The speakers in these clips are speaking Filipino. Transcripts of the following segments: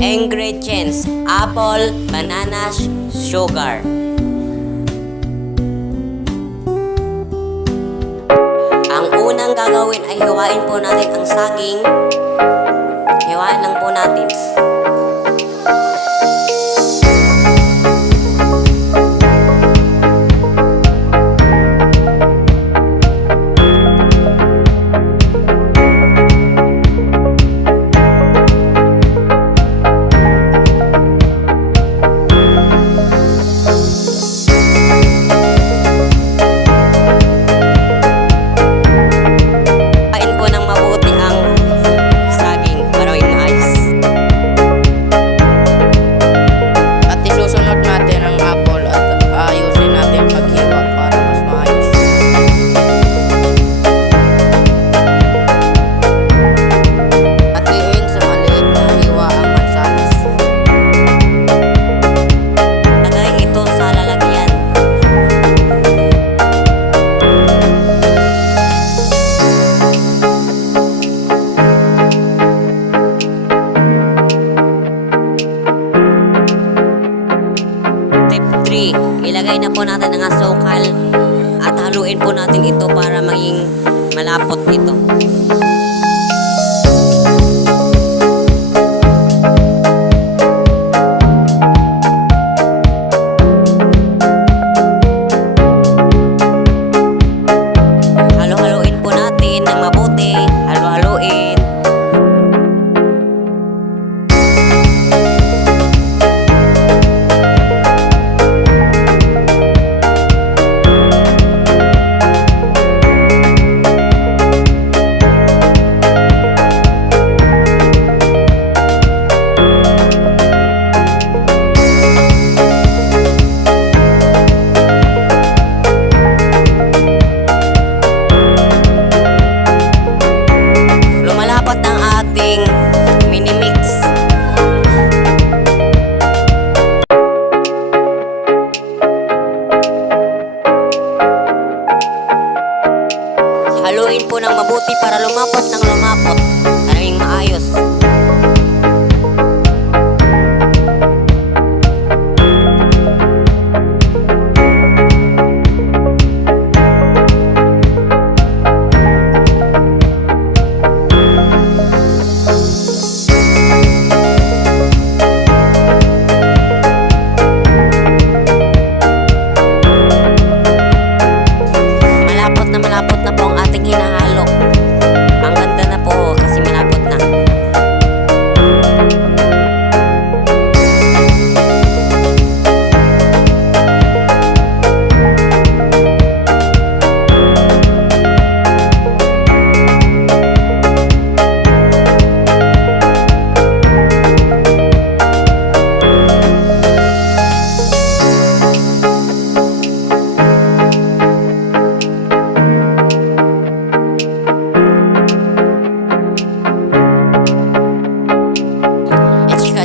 Ingredients: apple, bananas, sugar. Ang unang gagawin ay hiwain po natin ang saging. Hiwain lang po natin. Ilagay na po natin ang asukal at haluin po natin ito para maging malapot ito. Halo-haluin po natin ng mabuti. Halo-haluin. Haluin po ng mabuti para lumapot ng lumapot. Maraming maayos. Malapot na po ang ating hinahalo. Ang ganda na po kasi malapot na.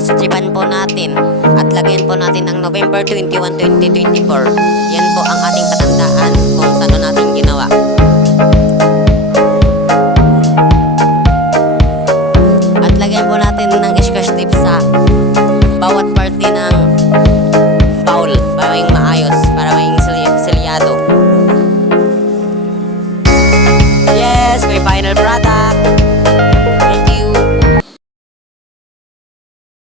Tripan po natin at lagyan po natin ang November 21, 2024. Yan po ang ating